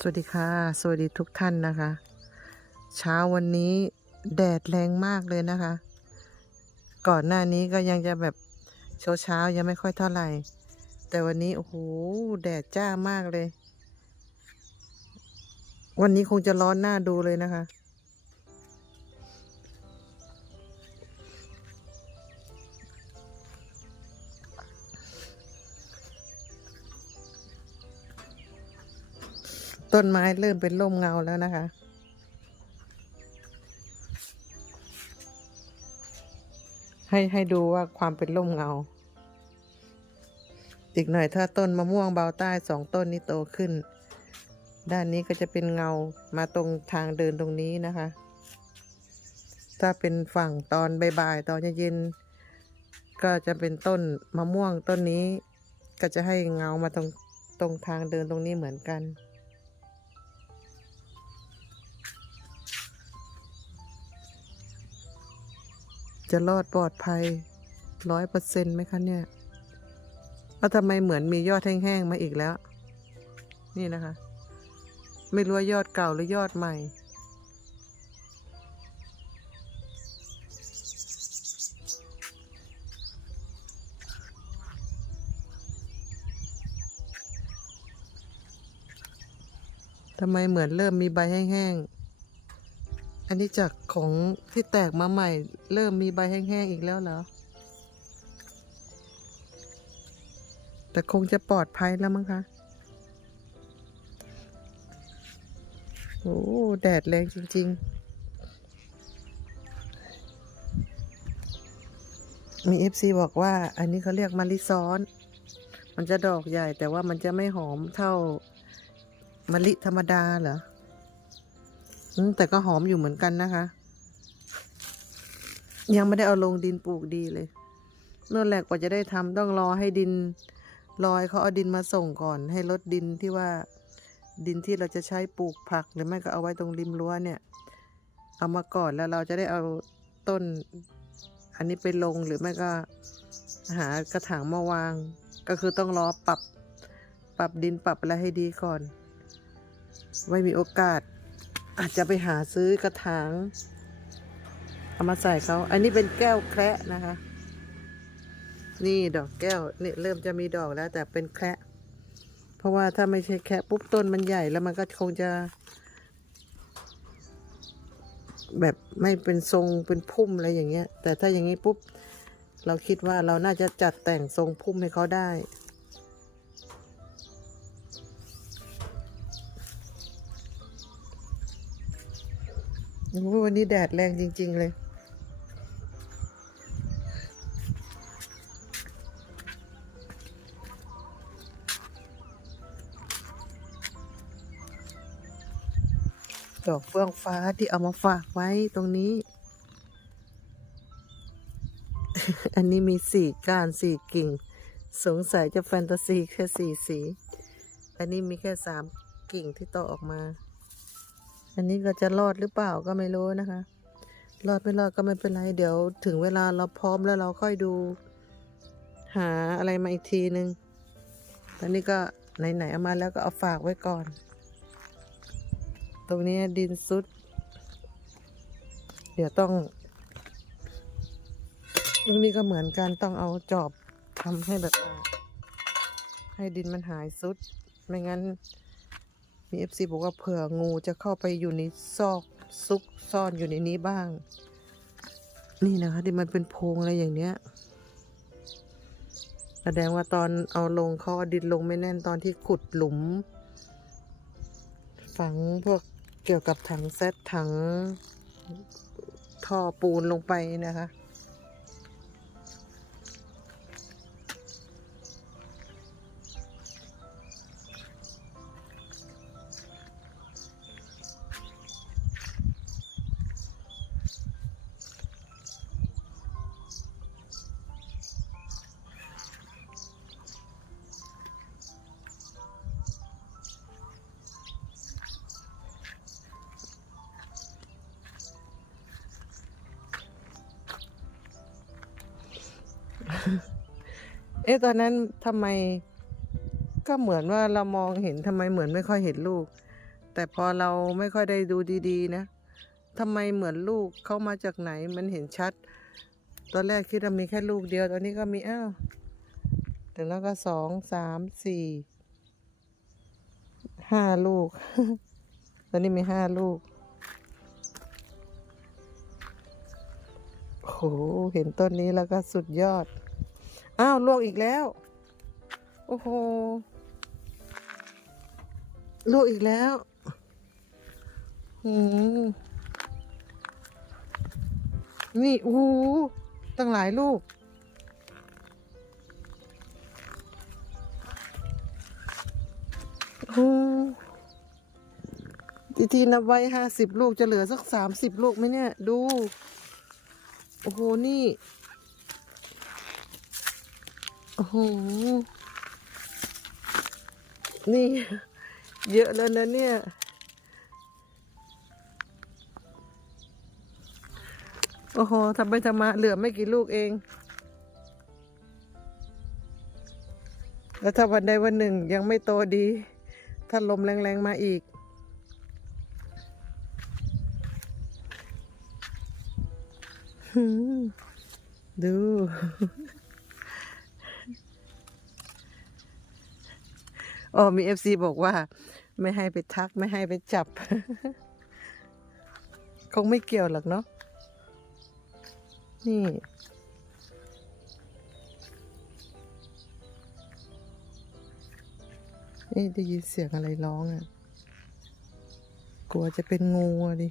สวัสดีค่ะ สวัสดีทุกท่านนะคะ เช้าวันนี้แดดแรงมากเลยนะคะ ก่อนหน้านี้ก็ยังจะแบบเช้าเช้ายังไม่ค่อยเท่าไหร่ แต่วันนี้โอ้โหแดดจ้ามากเลย วันนี้คงจะร้อนหน้าดูเลยนะคะ ต้นไม้เริ่มเป็นร่มเงาแล้วนะคะ ให้ให้ดูว่าความเป็นร่มเงา อีกหน่อยถ้าต้นมะม่วงเบาใต้สองต้นนี้โตขึ้น ด้านนี้ก็จะเป็นเงามาตรงทางเดินตรงนี้นะคะ ถ้าเป็นฝั่งตอนบ่ายๆตอนเย็นๆก็จะเป็นต้นมะม่วงต้นนี้ ก็จะให้เงามาตรงตรงทางเดินตรงนี้เหมือนกัน จะรอดปลอดภัยร้อยเปอร์เซ็นต์ไหมคะเนี่ยแล้วทำไมเหมือนมียอดแห้งๆมาอีกแล้ว นี่นะคะ ไม่รู้ว่ายอดเก่าหรือยอดใหม่ ทำไมเหมือนเริ่มมีใบแห้งๆ อันนี้จากของที่แตกมาใหม่ เริ่มมีใบแห้งๆอีกแล้วเหรอ แต่คงจะปลอดภัยแล้วมั้งคะ โอ้แดดแรงจริง ๆ มีเอฟซีบอกว่า อันนี้เขาเรียกมะลิซ้อน มันจะดอกใหญ่แต่ว่ามันจะไม่หอมเท่ามะลิธรรมดาเหรอ แต่ก็หอมอยู่เหมือนกันนะคะ ยังไม่ได้เอาลงดินปลูกดีเลยนั่นแหละกว่าจะได้ทำต้องรอให้ดินรอให้เขาเอาดินมาส่งก่อน ให้ลดดินที่ว่าดินที่เราจะใช้ปลูกผักหรือไม่ก็เอาไว้ตรงริมรั้วเนี่ย เอามาก่อนแล้วเราจะได้เอาต้น อันนี้ไปลงหรือไม่ก็หากระถางมาวาง ก็คือต้องรอปรับ ปรับดินปรับอะไรให้ดีก่อน ไว้มีโอกาส อาจจะไปหาซื้อกระถางเอามาใส่เขา อันนี้เป็นแก้วแคระนะคะ นี่ดอกแก้วนี่เริ่มจะมีดอกแล้ว แต่เป็นแคระเพราะว่าถ้าไม่ใช่แคระปุ๊บต้นมันใหญ่แล้วมันก็คงจะ แบบไม่เป็นทรงเป็นพุ่มอะไรอย่างเงี้ย แต่ถ้าอย่างนี้ปุ๊บ เราคิดว่าเราน่าจะจัดแต่งทรงพุ่มให้เขาได้ โอ้วันนี้แดดแรงจริง ๆ เลย ดอกเฟื่องฟ้าที่เอามาฝากไว้ตรงนี้ อันนี้มีสี่ก้านสี่กิ่ง สงสัยจะแฟนตาซีแค่สี่สี อันนี้มีแค่สามกิ่งที่ต่อออกมา อันนี้ก็จะรอดหรือเปล่าก็ไม่รู้นะคะ รอดไม่รอดก็ไม่เป็นไร เดี๋ยวถึงเวลาเราพร้อมแล้วเราค่อยดู หาอะไรมาอีกทีนึง ตอนนี้ก็ไหนๆเอามาแล้วก็เอาฝากไว้ก่อน ตรงนี้ดินซุด เดี๋ยวต้องตรงนี้ก็เหมือนกันต้องเอาจอบทำให้แบบให้ดินมันหายซุด ไม่งั้น มีเอฟซีบอกว่าเผื่องูจะเข้าไปอยู่ในซอกซุกซ่อนอยู่ในนี้บ้าง นี่นะคะที่มันเป็นโพรงอะไรอย่างเนี้ยแสดงว่าตอนเอาลงเขาเอาดินลงไม่แน่นตอนที่ขุดหลุม ฝังพวกเกี่ยวกับถังเซตถังท่อปูนลงไปนะคะ เอ๊ะตอนนั้นทำไมก็เหมือนว่าเรามองเห็นทำไมเหมือนไม่ค่อยเห็นลูก แต่พอเราไม่ค่อยได้ดูดีๆ นะทำไมเหมือนลูกเข้ามาจากไหนมันเห็นชัด ตอนแรกคิดว่ามีแค่ลูกเดียว ตอนนี้ก็มีอ้าวถึงแล้วก็สองสามสี่ห้าลูก ตอนนี้มีห้าลูกโหเห็นต้นนี้แล้วก็สุดยอด อ้าวลวกอีกแล้ว โอ้โหลวกอีกแล้วอืมนี่โอ้โหตั้งหลายลูก โอ้ทีทีนับไว้ห้าสิบลูกจะเหลือสักสามสิบลูกไหมเนี่ย ดู โอ้โห นี่ โอ้โห นี่ เยอะแล้วนะเนี่ย โอ้โหทำไปทำมาเหลือไม่กี่ลูกเอง แล้วถ้าวันใดวันหนึ่งยังไม่โตดี ถ้าลมแรงๆมาอีกดู อ๋อมีเอฟซีบอกว่า ไม่ให้ไปทักไม่ให้ไปจับ คงไม่เกี่ยวหรอกเนาะนี่ นี่ได้ยินเสียงอะไรร้องอะ กลัวจะเป็นงูอะดิ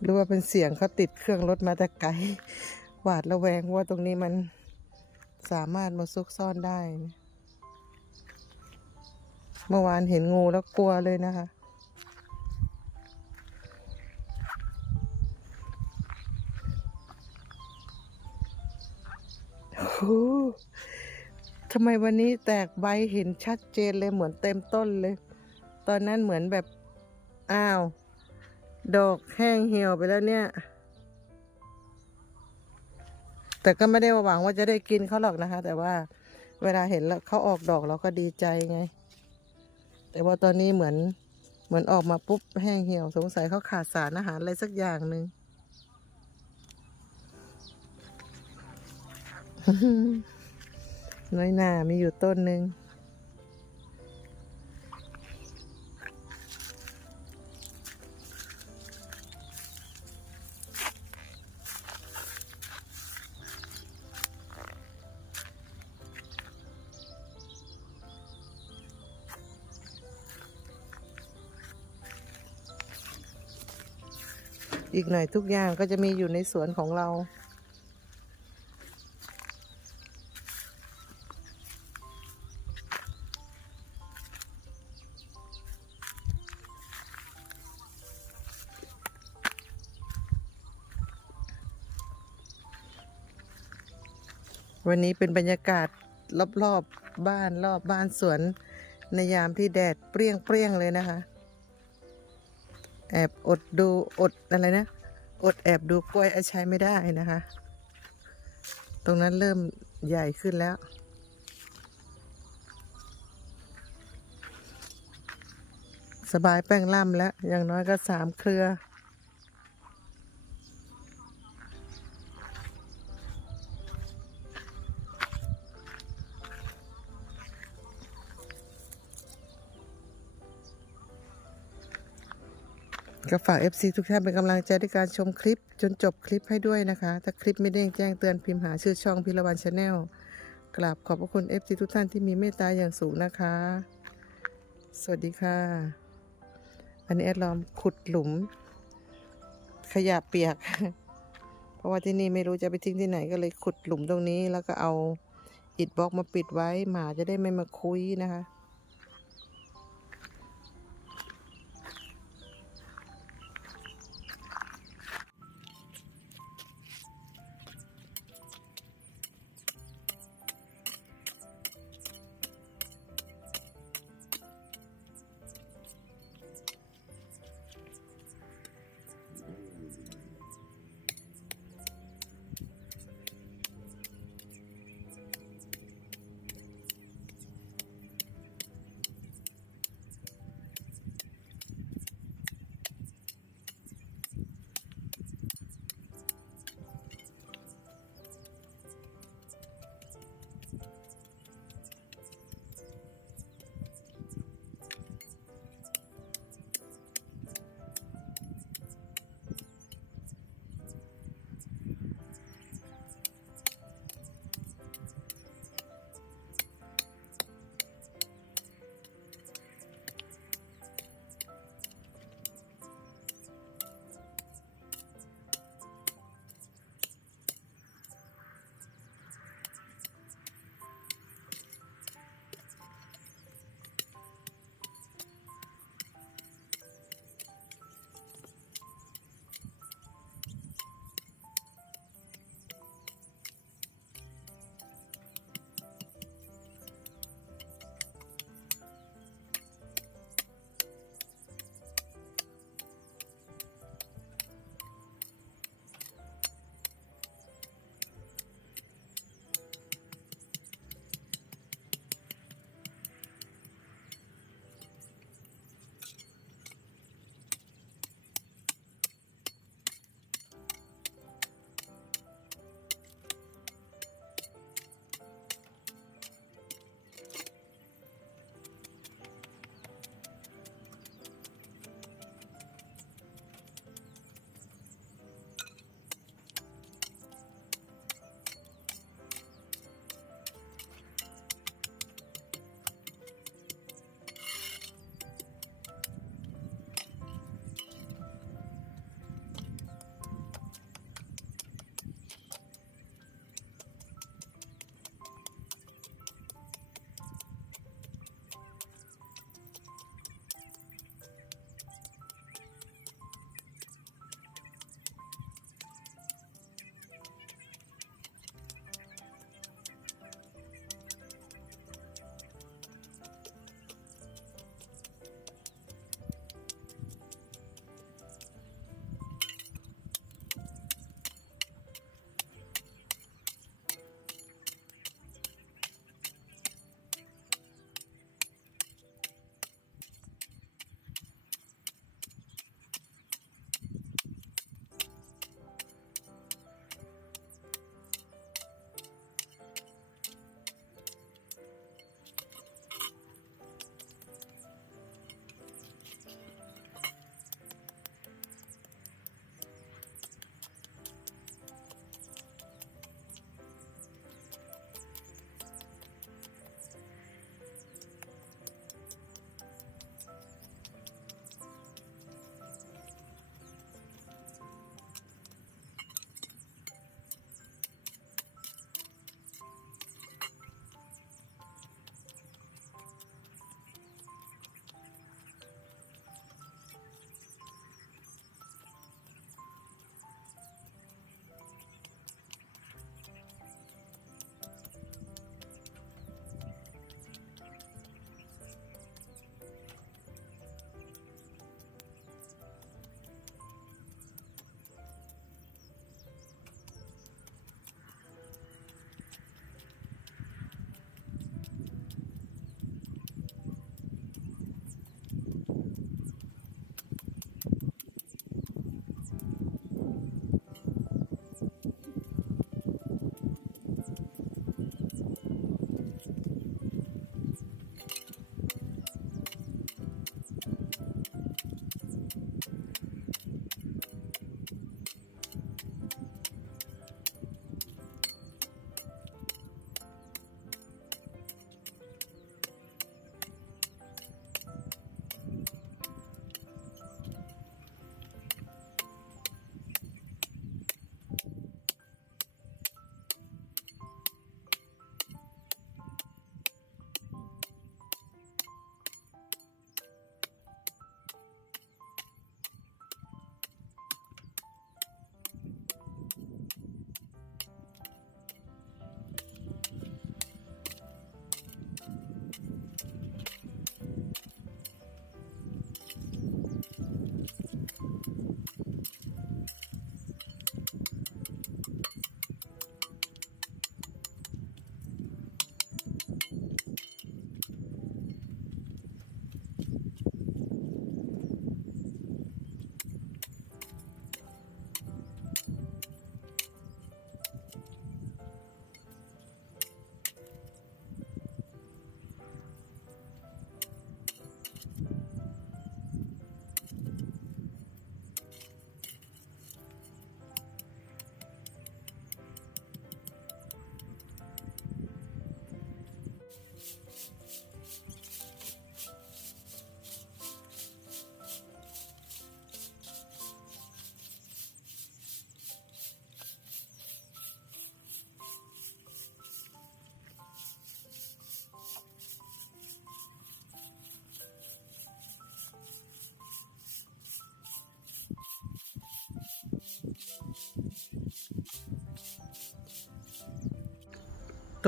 หรือว่าเป็นเสียงเขาติดเครื่องรถมาแต่ไกลหวาดระแวงว่าตรงนี้มันสามารถมาซุกซ่อนได้ เมื่อวานเห็นงูแล้วกลัวเลยนะคะโอ้โหทำไมวันนี้แตกใบเห็นชัดเจนเลยเหมือนเต็มต้นเลย ตอนนั้นเหมือนแบบ อ้าว ดอกแห้งเหี่ยวไปแล้วเนี่ย แต่ก็ไม่ได้หวังว่าจะได้กินเขาหรอกนะคะ แต่ว่าเวลาเห็นแล้วเขาออกดอกเราก็ดีใจไง แต่ว่าตอนนี้เหมือนเหมือนออกมาปุ๊บแห้งเหี่ยวสงสัยเขาขาดสารอาหารอะไรสักอย่างหนึ่งน้อยหนามีอยู่ต้นหนึ่ง อีกหน่อยทุกอย่างก็จะมีอยู่ในสวนของเรา วันนี้เป็นบรรยากาศรอบๆบ้านรอบบ้านสวนในยามที่แดดเปรี้ยงเปรี้ยงๆเลยนะคะ แอบอดดูอดอะไรนะ อดแอบดูกล้วยใช้ไม่ได้นะคะ ตรงนั้นเริ่มใหญ่ขึ้นแล้ว สบายแป้งล่ำแล้ว อย่างน้อยก็สามเครือ ก็ฝาก FC ทุกท่านเป็นกำลังใจในการชมคลิป จนจบคลิปให้ด้วยนะคะ ถ้าคลิปไม่เด้งแจ้งเตือนพิมพ์หาชื่อช่องพิรวันชาแนลกราบขอบพระคุณ FC ทุกท่านที่มีเมตตาอย่างสูงนะคะ สวัสดีค่ะ อันนี้แอดลอมขุดหลุม ขยะเปียก เพราะว่าที่นี่ไม่รู้จะไปทิ้งที่ไหนก็เลยขุดหลุมตรงนี้ แล้วก็เอาอิฐบล็อกมาปิดไว้หมาจะได้ไม่มาคุยนะคะ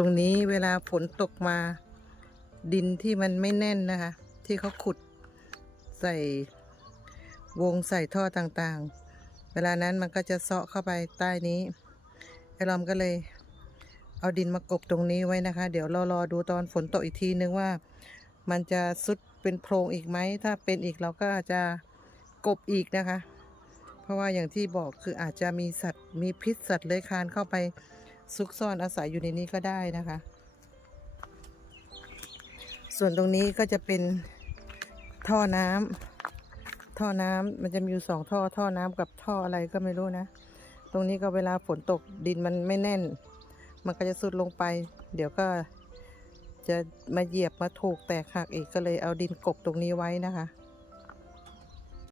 ตรงนี้เวลาฝนตกมา ดินที่มันไม่แน่นนะคะ ที่เขาขุดใส่วงใส่ท่อต่างๆ เวลานั้นมันก็จะเซาะเข้าไปใต้นี้ไอ้ลอมก็เลย เอาดินมากบตรงนี้ไว้นะคะ เดี๋ยวรารอดูตอนฝนตกอีกทีนึงว่า มันจะซุดเป็นโพรงอีกไหม ถ้าเป็นอีกเราก็อาจจะกบอีกนะคะ เพราะว่าอย่างที่บอกคืออาจจะมีสัตว์มีพิษสัตว์เลื้อยคลานเข้าไป ซุกซ่อนอาศัยอยู่ในนี้ก็ได้นะคะ ส่วนตรงนี้ก็จะเป็นท่อน้ำท่อน้ำมันจะมีอยู่สองท่อท่อน้ำกับท่ออะไรก็ไม่รู้นะ ตรงนี้ก็เวลาฝนตกดินมันไม่แน่น มันก็จะสุดลงไป เดี๋ยวก็จะมาเหยียบมาถูกแตกหักอีกก็เลยเอาดินกบตรงนี้ไว้นะคะ